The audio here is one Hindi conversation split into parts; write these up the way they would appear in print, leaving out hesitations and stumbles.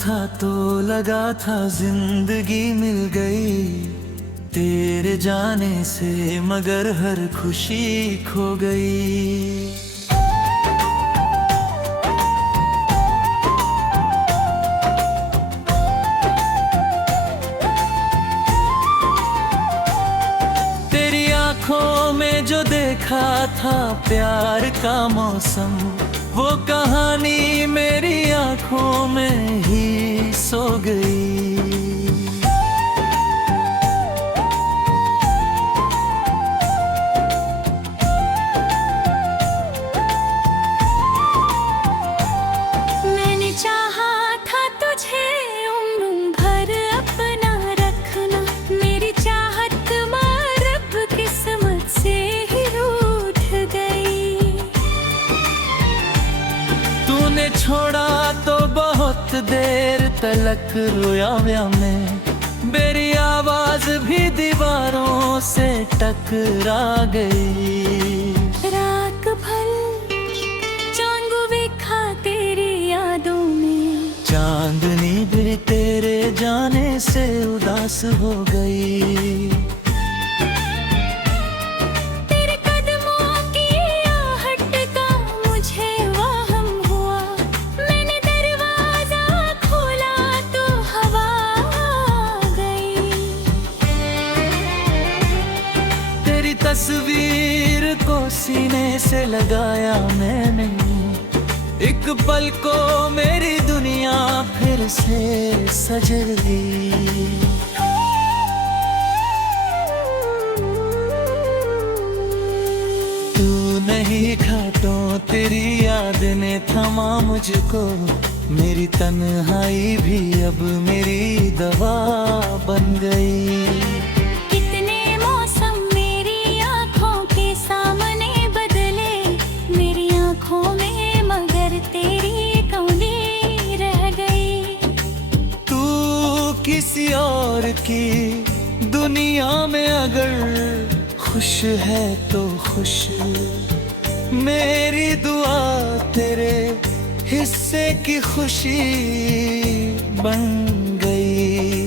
था तो लगा था जिंदगी मिल गई, तेरे जाने से मगर हर खुशी खो गई। तेरी आंखों में जो देखा था प्यार का मौसम, वो कहानी मेरी आंखों में ही सो गई। मैंने चाहा था तुझे उम्र भर अपना रखना, मेरी चाहत रब किस्मत से ही रूठ गई। तूने छोड़ा तो बहुत देर तलक रोया मैं, मेरी आवाज भी दीवारों से टकरा गई। रात भर चांद देखा तेरी यादों में, चांदनी भी तेरे जाने से उदास हो गई। तेरे कदमों की आहट का मुझे वहम हुआ, मैंने दरवाजा खोला तो हवा आ गई। तेरी तस्वीर को सीने से लगाया मैंने, एक पल को मेरी दुनिया फिर से सजल गई। तू नहीं घाटों तेरी याद ने थमा मुझको, मेरी तन्हाई भी अब मेरी दवा बन गई। कितने मौसम मेरी आंखों के सामने बदले, मेरी आंखों में मगर तेरी कौनी रह गई। तू किसी और की दुनिया में अगर खुश है तो खुश, मेरी दुआ तेरे हिस्से की खुशी बन गई।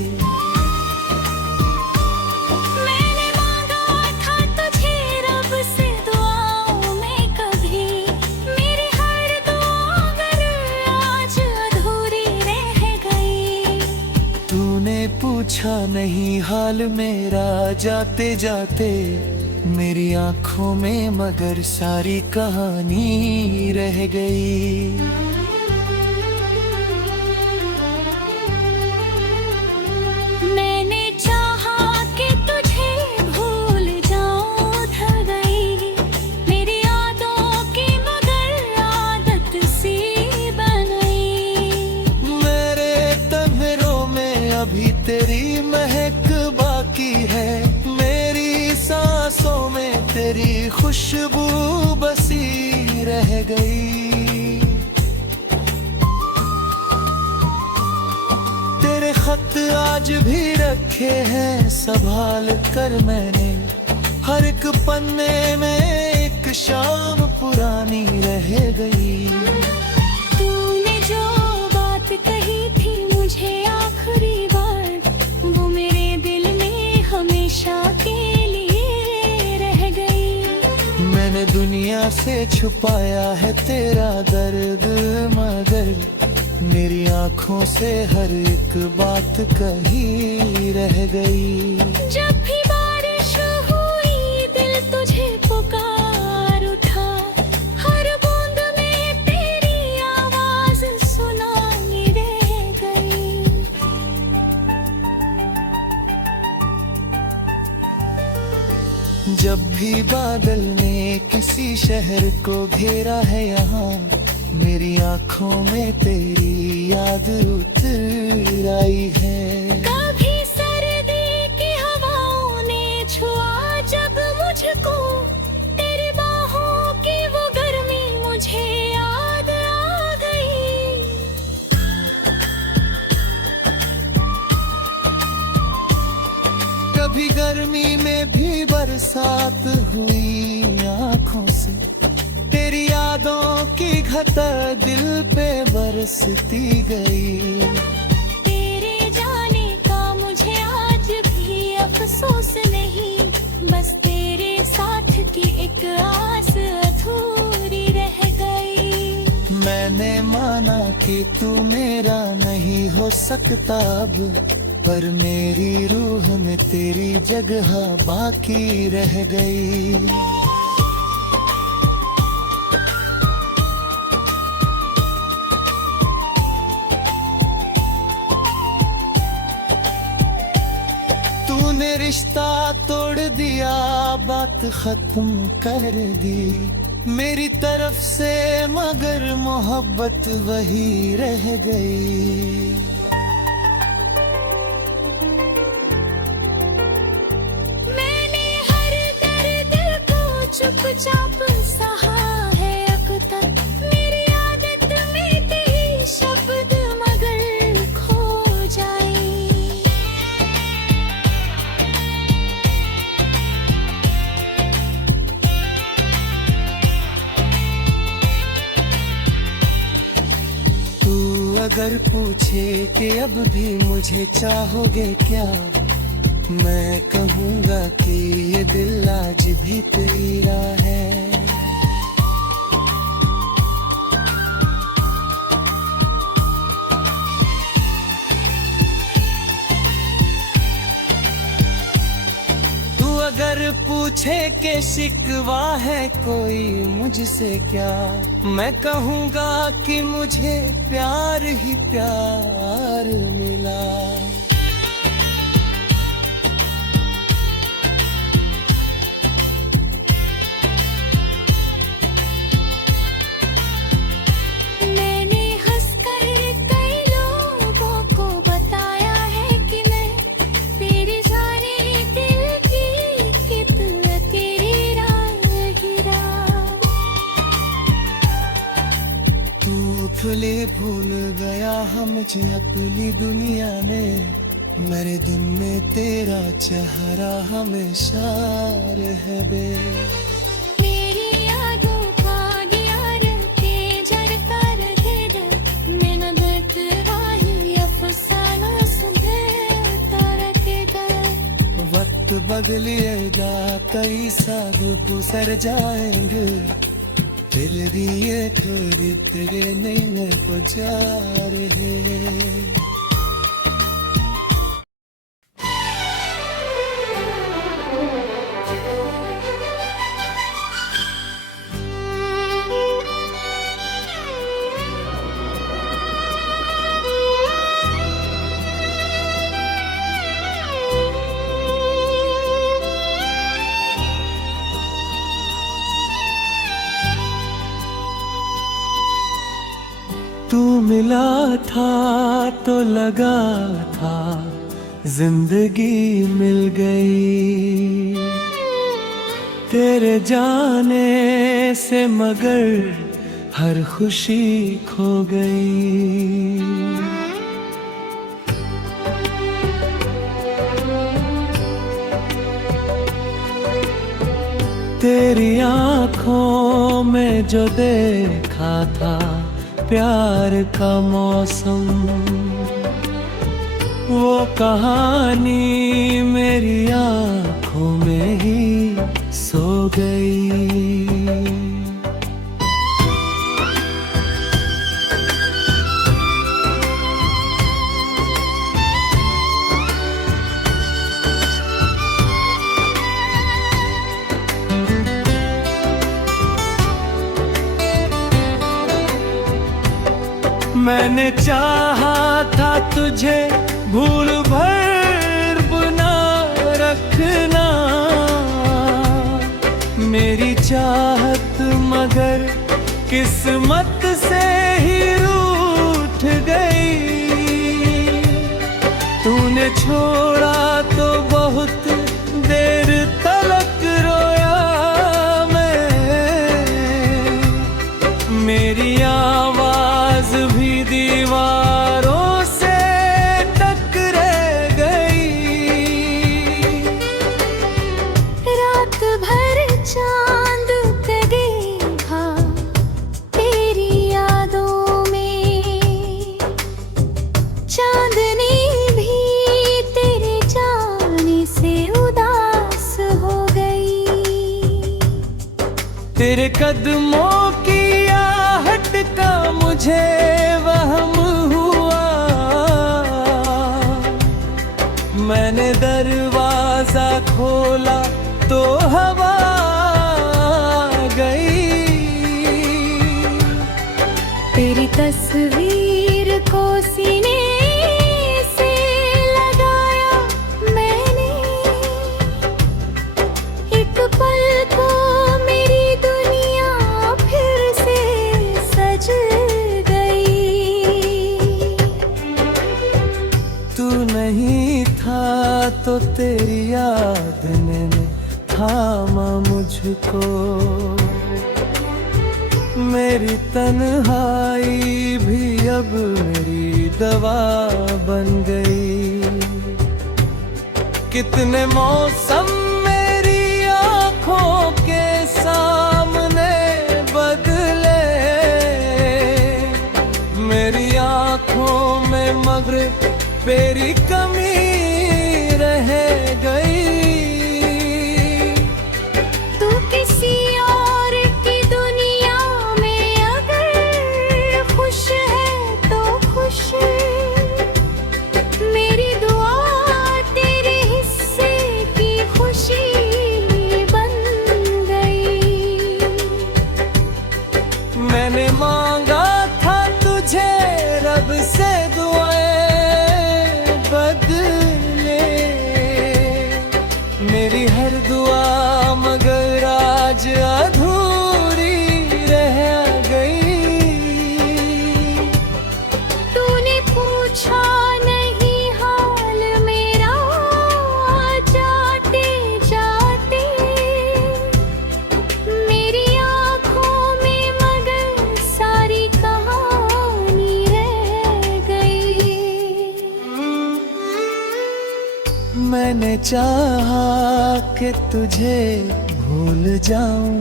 मैंने मांगा था तुझे रब से दुआओं में कभी, मेरी हर दुआ अगर आज अधूरी रह गई। तूने पूछा नहीं हाल मेरा जाते जाते, मेरी आंखों में मगर सारी कहानी रह गई। मैंने चाहा कि तुझे भूल जाऊं थक गई, मेरी यादों की मगर आदत सी बन गई। मेरे तन्हाइयों में अभी तेरी महक बाकी है, मेरी सांसों में तेरी खुशबू बसी रह गई। तेरे खत आज भी रखे हैं संभाल कर मैंने, हर एक पन्ने में एक शाम पुरानी रह गई। तूने जो बात कही थी मुझे आखिरी बार, वो मेरे दिल में हमेशा के लिए रह गई। मैंने दुनिया से छुपाया है तेरा दर्द, मगर मेरी आंखों से हर एक बात कही रह गई। जब भी बारिश हुई दिल तुझे पुकार उठा, हर बूंद में तेरी आवाज सुनाई दे गई। जब भी बादल ने किसी शहर को घेरा है यहाँ, मेरी आंखों में तेरी याद उतर आई है। कभी सर्दी की हवाओं ने छुआ जब मुझको, तेरी बाहों की वो गर्मी मुझे याद आ गई। कभी गर्मी में भी बरसात हुई आंखों से, तेरी यादों की घटा दिल पे बरसती गई। मैंने माना कि तू मेरा नहीं हो सकता अब, पर मेरी रूह में तेरी जगह बाकी रह गई। तूने रिश्ता तोड़ दिया, बात खत्म कर दी मेरी तरफ से, मगर मोहब्बत वही रह गई। मैंने हर दर्द को चुपचाप सहा है अब तक, मेरी आदत में तेरी शब्द मगर खो जाए। अगर पूछे कि अब भी मुझे चाहोगे क्या, मैं कहूँगा कि ये दिल आज भी तेरा है। तू अगर पूछे कि शिकवा है कोई मुझसे क्या, मैं कहूँगा कि मुझे प्यार ही प्यार मिला। मैंने हंसकर कई लोगों को बताया है कि मैं तेरे सारे दिल की कितना तेरा हीरा। तू भले भूल गया हम मुझे अपनी दुनिया में, मेरे दिल में तेरा चेहरा हमेशा रहबे। मेरी यादों का दियार के जरता रहेगा, मैंने दर्द वाही अफसाना सुनता रहेगा। वक्त बदलेगा, कई साल गुजर जाएंगे, दिल दिए थोड़ी तेरे नहीं को जा रहे। तू मिला था तो लगा था जिंदगी मिल गई, तेरे जाने से मगर हर खुशी खो गई। तेरी आँखों में जो देखा था प्यार का मौसम, वो कहानी मेरी आँखों में ही सो गई। मैंने चाहा था तुझे भूल भर बना रखना, मेरी चाहत मगर किस्मत से ही रूठ गई। तूने छोड़ा तो बहुत देर तलक रोया मैं, मेरी आवाज भी दीवारों से टकरा गई। रात भर चांद का देखा तेरी यादों में, चांदनी भी तेरे जाने से उदास हो गई। तेरे कदमों की आहट का मुझे मुझे वहम हुआ, मैंने दरवाजा खोला तो हवा गई। तेरी तस्वीर को सीने से लगाया मैंने, एक पल को मेरी दुनिया फिर से सज गई। तू नहीं था तो तेरी याद ने थामा मुझको, मेरी तन्हाई भी अब मेरी दवा बन गई। कितने मौसम मेरी आँखों के सामने बदले, मेरी आँखों में मगर तेरी कमी रह गई। तू किसी और की दुनिया में अगर खुश है तो खुश, मेरी दुआ तेरे हिस्से की खुशी बन गई। मैंने मांगा था तुझे रब से दुआएं बदले, मेरी हर दुआ मगर आज अधूरी रह गई। तूने पूछा नहीं हाल मेरा जाते जाते, मेरी आँखों में मगर सारी कहानी रह गई। मैंने चाहा कि तुझे भूल जाऊं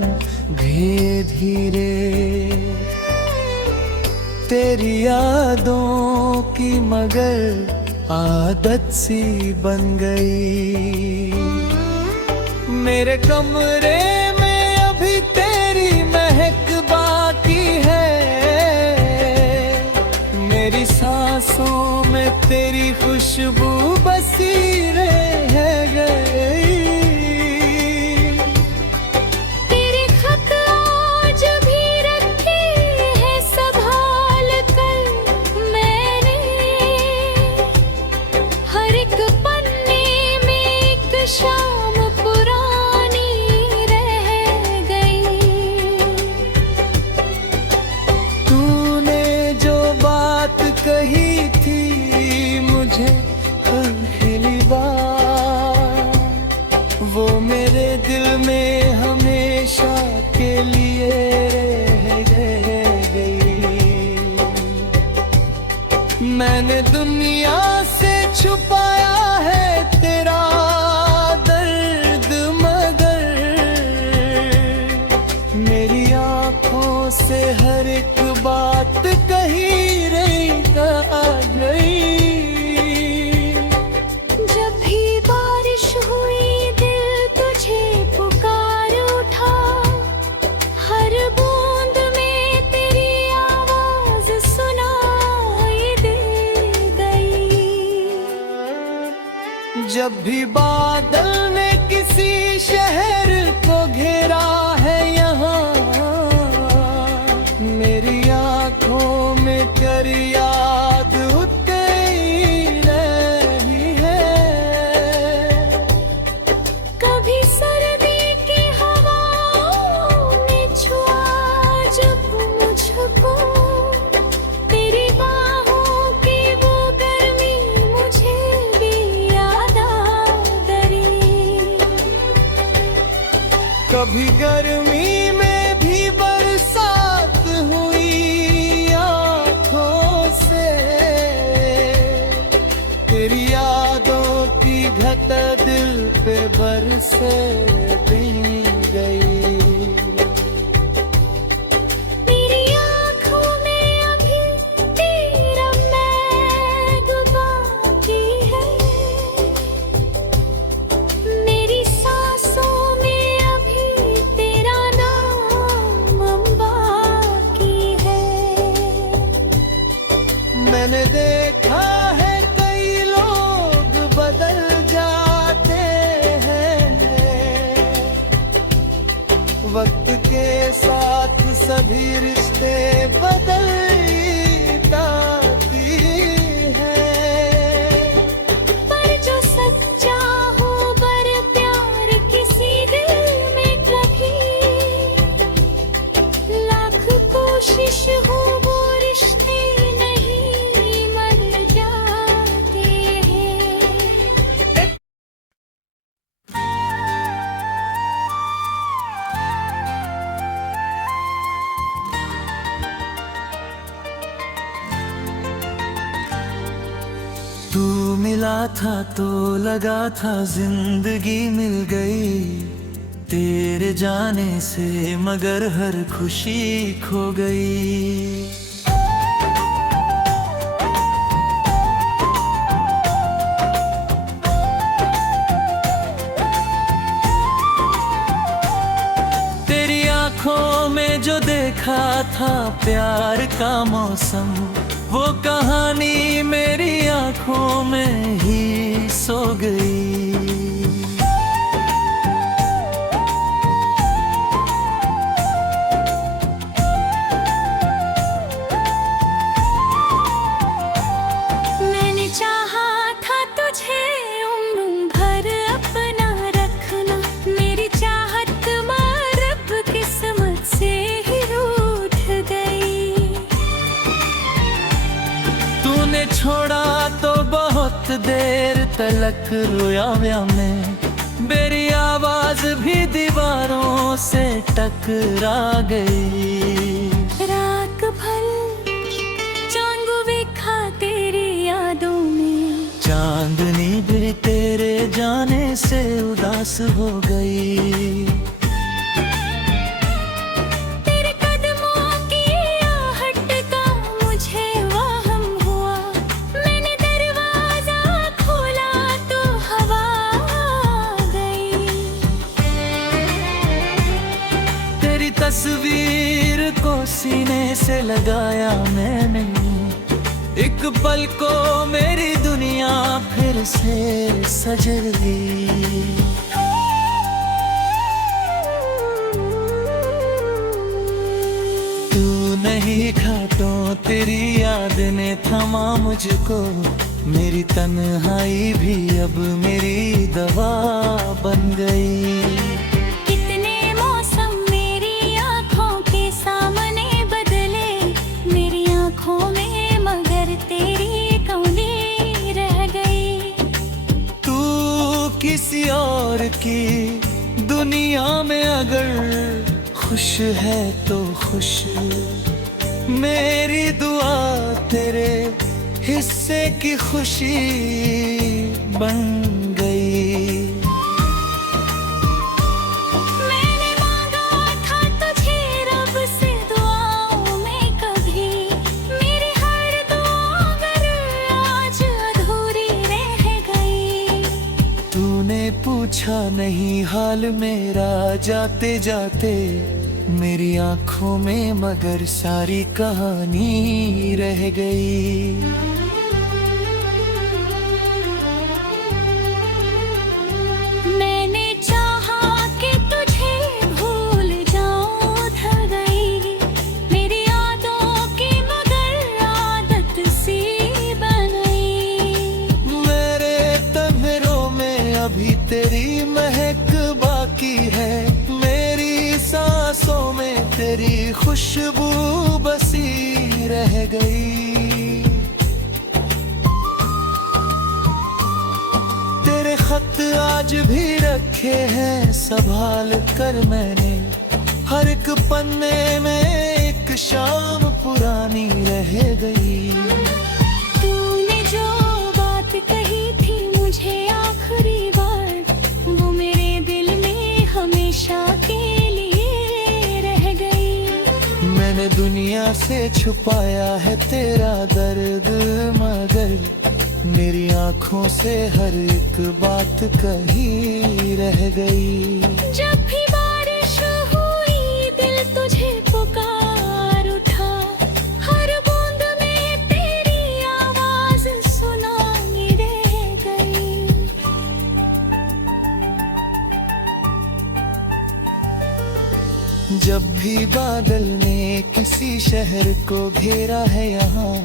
धीरे धीरे, तेरी यादों की मगर आदत सी बन गई। मेरे कमरे में अभी तेरी महक बाकी है, मेरी सांसों में तेरी खुशबू बसी रह गई। तेरे खत आज भी रखे हैं संभाल कर मैंने, हर एक पन्ने में एक शाम पुरानी रह गई। तूने जो बात कही थी मुझे पहली बार, वो मेरे दिल में हमेशा के लिए रह गई। मैंने दुनिया से छुपाया है तेरा दर्द मगर, मेरी आँखों से हर एक बात कही रही आ गई। जब भी बारिश हुई दिल तुझे पुकार उठा, हर बूंद में तेरी आवाज सुनाई दे गई। जब भी बादल ने किसी शहर को घेरा है यहाँ, मेरी आँखों में कर याद उतरी रही है। कभी सर्दी की हवाओं ने छुआ जब मुझको, तेरी बाहों की वो गर्मी मुझे भी याद आ गई। कभी गर्मी में भी बरसात हुई आँखों से, तेरी यादों की घटा दिल पे बरसे दिन गई। मेरी आँखों में अभी तेरा मैग बाकी है, मेरी सांसों में अभी तेरा नाम बाकी है। भी रिश्ते बदलती है। पर जो सच्चा हो पर प्यार किसी दिल में कभी लाख कोशिश हो वो रिश्ते नहीं मर जाते हैं। तू मिला था तो लगा था जिंदगी मिल गई, तेरे जाने से मगर हर खुशी खो गई। तेरी आंखों में जो देखा था प्यार का मौसम, वो कहानी मेरी आंखों में ही सो गई। मैंने चाहा था तुझे उम्र भर अपना रखना, मेरी चाहत रब किस्मत से ही रूठ गई। तूने छोड़ा तो बहुत देर तलक रोया मैं, मेरी आवाज भी दीवारों से टकरा गई। रात भर चांद देखा तेरी यादों में, चांदनी भी तेरे जाने से उदास हो गई। तेरे कदमों की आहट का मुझे वहम हुआ, मैंने दरवाजा खोला तो हवा आ गई। तेरी तस्वीर को सीने से लगाया मैंने, एक पल को मेरी दुनिया फिर से सजग गई। तू नहीं घाटों तेरी याद ने थमा मुझको, मेरी तन्हाई भी अब मेरी दवा बन गई। कितने मौसम मेरी आंखों के सामने बदले, मेरी आंखों में मगर तेरी कौनी रह गई। तू किसी और की दुनिया में अगर खुश है तो खुश, मेरी दुआ तेरे हिस्से की खुशी बन गई। मैंने मांगा था तुझे रब से दुआओं में कभी, मेरी हर दुआ अगर आज अधूरी रह गई। तूने पूछा नहीं हाल मेरा जाते जाते, मेरी आंखों में मगर सारी कहानी रह गई। मैंने चाहा कि तुझे भूल जाऊं उधर गई, मेरी यादों की मगर आदत सी बन गई। मेरे तन्हाइयों में अभी तेरी महक बाकी है, मेरी सांसों में तेरी खुशबू बसी रह गई। तेरे खत आज भी रखे हैं संभाल कर मैंने, हर एक पन्ने में एक शाम पुरानी रह गई। तूने जो बात कही थी मुझे आखिरी बार, वो मेरे दिल में हमेशा के लिए रह गई। मैंने दुनिया से छुपाया है तेरा दर्द, मगर मेरी आंखों से हर एक बात कही रह गई। जब भी बारिश हुई दिल तुझे पुकार उठा, हर बूंद में तेरी आवाज सुनाई रह गई। जब भी बादल ने किसी शहर को घेरा है यहाँ,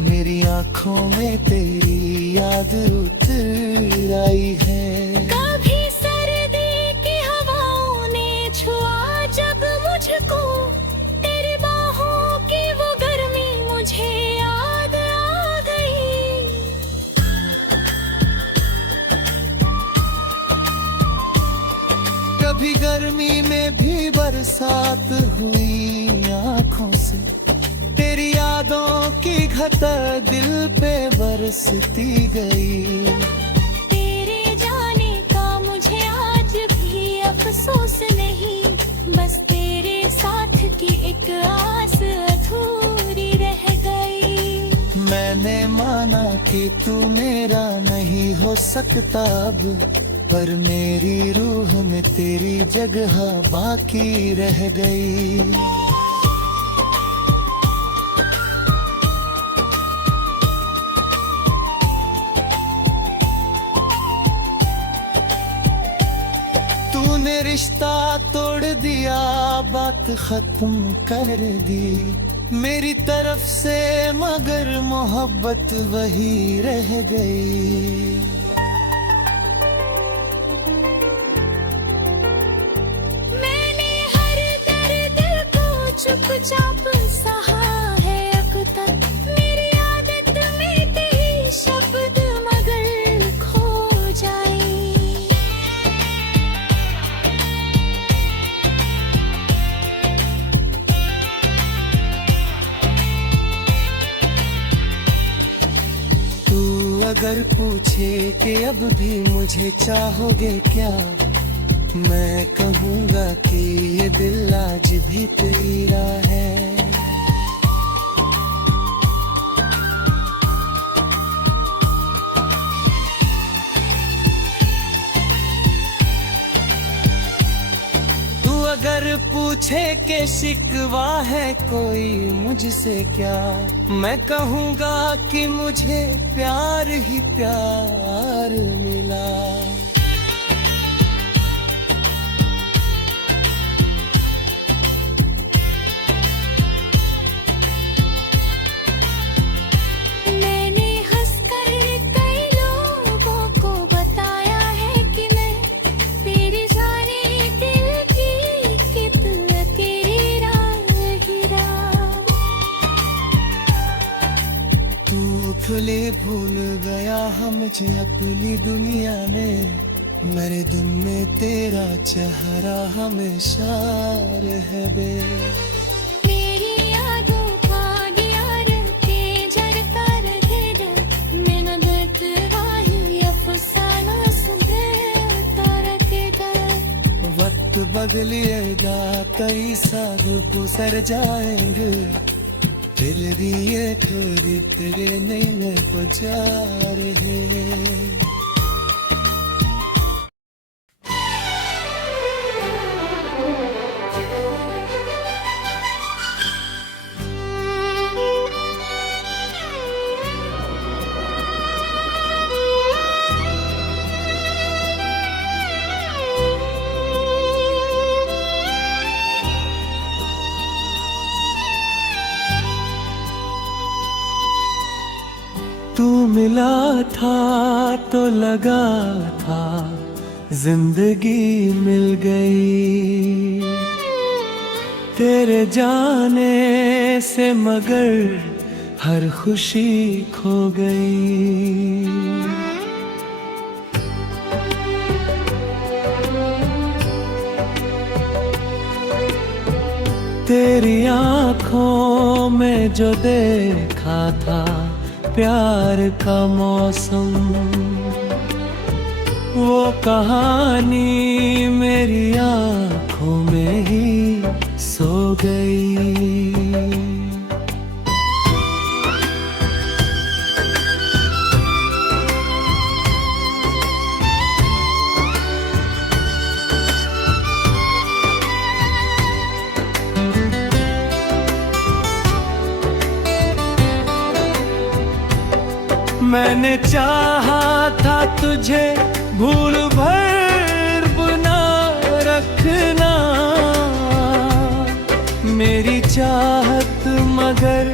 मेरी आंखों में तेरी याद उतर आई है। कभी सर्दी की हवाओं ने छुआ जब मुझको, तेरी बाहों की वो गर्मी मुझे याद आ गई। कभी गर्मी में भी बरसात हुई आंखों से, तेरी यादों की घटा दिल पे बरसती गई। तेरे जाने का मुझे आज भी अफसोस नहीं, बस तेरे साथ की एक आस अधूरी रह गई। मैंने माना कि तू मेरा नहीं हो सकता अब, पर मेरी रूह में तेरी जगह बाकी रह गई। तूने रिश्ता तोड़ दिया, बात खत्म कर दी मेरी तरफ से, मगर मोहब्बत वही रह गई। मैंने हर दर्द को चुपचाप सहा है अब तक, मेरी आदत में तेरी शब्द मगर खो जाए। तू अगर पूछे कि अब भी मुझे चाहोगे क्या, मैं कहूँगा कि ये दिल आज भी तेरा है। तू अगर पूछे कि शिकवा है कोई मुझसे क्या, मैं कहूँगा कि मुझे प्यार ही प्यार मिला। मैंने हंसकर कई लोगों को बताया है कि मैं तेरी जाने दिल की कितना तेरा हीरा। तू भूले भूल गया हम मुझे अपनी दुनिया में, मेरे दिल में तेरा चेहरा हमेशा रहबे। मेरी यादों का डियार ते जरता रहेगा, मैंने दर्द वाही अफसाना सुनता रहेगा। वक्त बदलेगा कई साल गुजर जाएंगे, दिल दिए ठोर तेरे नैन बजा रहे। तू मिला था तो लगा था जिंदगी मिल गई, तेरे जाने से मगर हर खुशी खो गई। तेरी आँखों में जो देखा था प्यार का मौसम, वो कहानी मेरी आँखों में ही सो गई। मैंने चाहा था तुझे भूल भर बना रखना, चाहत मगर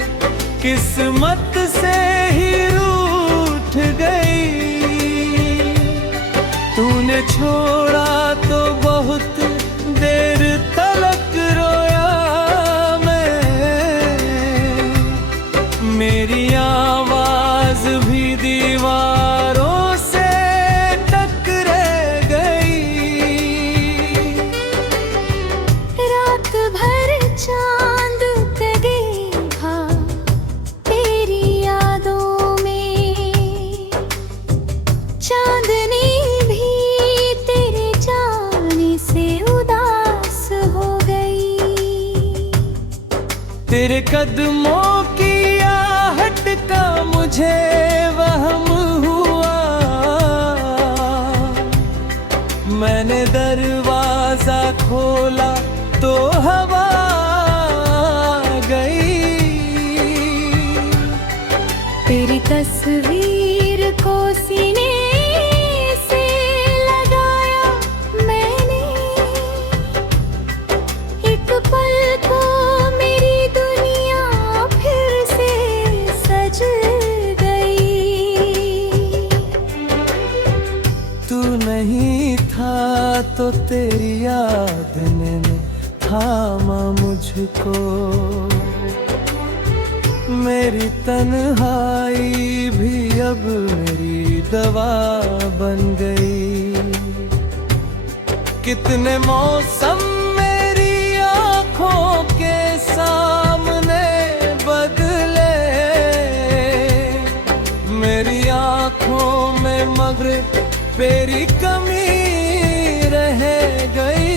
किस्मत से ही रूठ गई। तूने छोड़ा तो बहुत देर तलक रोया मैं, मेरी आवाज भी दीवारों से टकरा गई। रात भर चांद का देखा तेरी यादों में, चांदनी भी तेरे जाने से उदास हो गई। तेरे कदमों की आहट का मुझे वहम हुआ, मैंने दरवाजा खोला तो हवा आ गई। तेरी तस्वीर को सीने से लगाया मैंने, एक पल को मेरी दुनिया फिर से सज गई। तू नहीं था तो तेरी याद ने थामा मुझको, मेरी तन्हाई भी अब मेरी दवा बन गई। कितने मौसम मेरी आँखों के सामने बदले, मेरी आँखों में मगर तेरी कमी रह गई।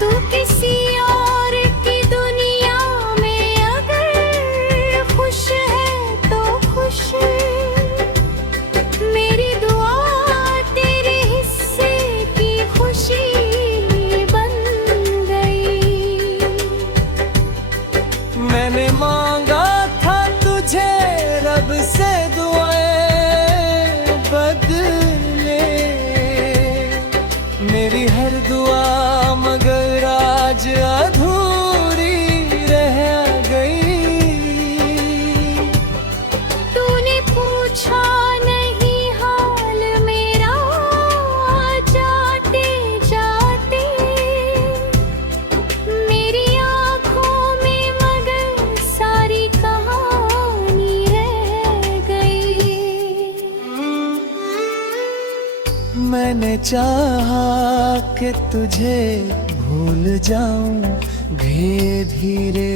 तू किसी और की दुनिया में अगर खुश है तो खुश, मेरी दुआ तेरे हिस्से की खुशी बन गई। मैंने मांगा था तुझे रब से दुआएं बदले, मेरी हर दुआ मगर आज अधूरी रह गई। तूने पूछा नहीं हाल मेरा जाते जाते, मेरी आँखों में मगर सारी कहानी रह गई। मैंने चाहा कि तुझे भूल जाऊं धीरे धीरे,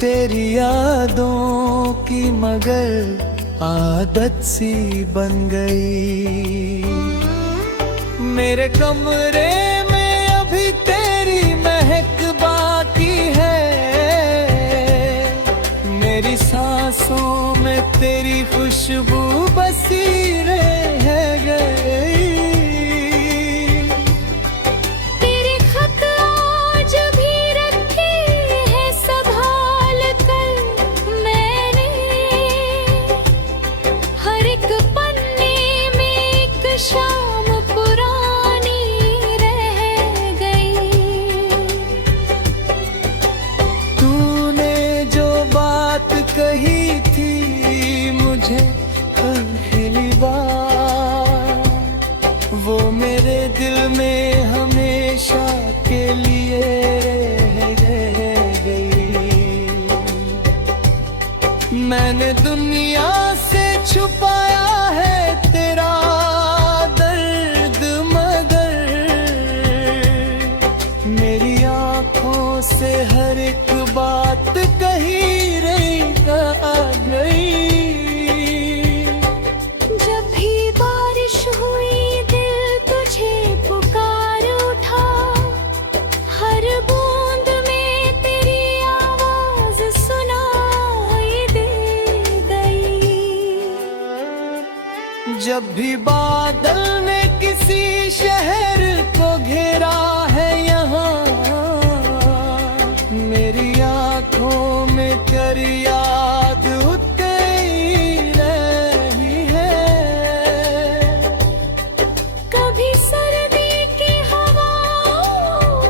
तेरी यादों की मगर आदत सी बन गई। मेरे कमरे में अभी तेरी महक बाकी है, मेरी सांसों में तेरी खुशबू बसी रह गई। तेरे खत आज भी रखे हैं संभाल कर मैंने, हर एक पन्ने में एक शाम पुरानी रह गई। तूने जो बात कही थी मुझे पहली बार, वो मेरे दिल में हमेशा के लिए रह गई। मैंने दुनिया से छुपाया है तेरा दर्द मगर, मेरी आँखों से हर एक बात कही रही आ गई। जब भी बारिश हुई दिल तुझे पुकार उठा, हर बूंद में तेरी आवाज सुनाई दे गई। जब भी बादल ने किसी शहर को घेरा है यहाँ, मेरी आँखों में तेरी याद उतरी रही है। कभी सर्दी की हवाओं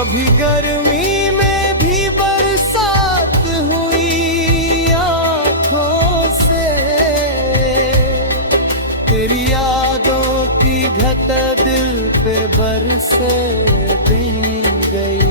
कभी गर्मी में भी बरसात हुई आँखों से, तेरी यादों की घटा दिल पे बरसे दिन गई।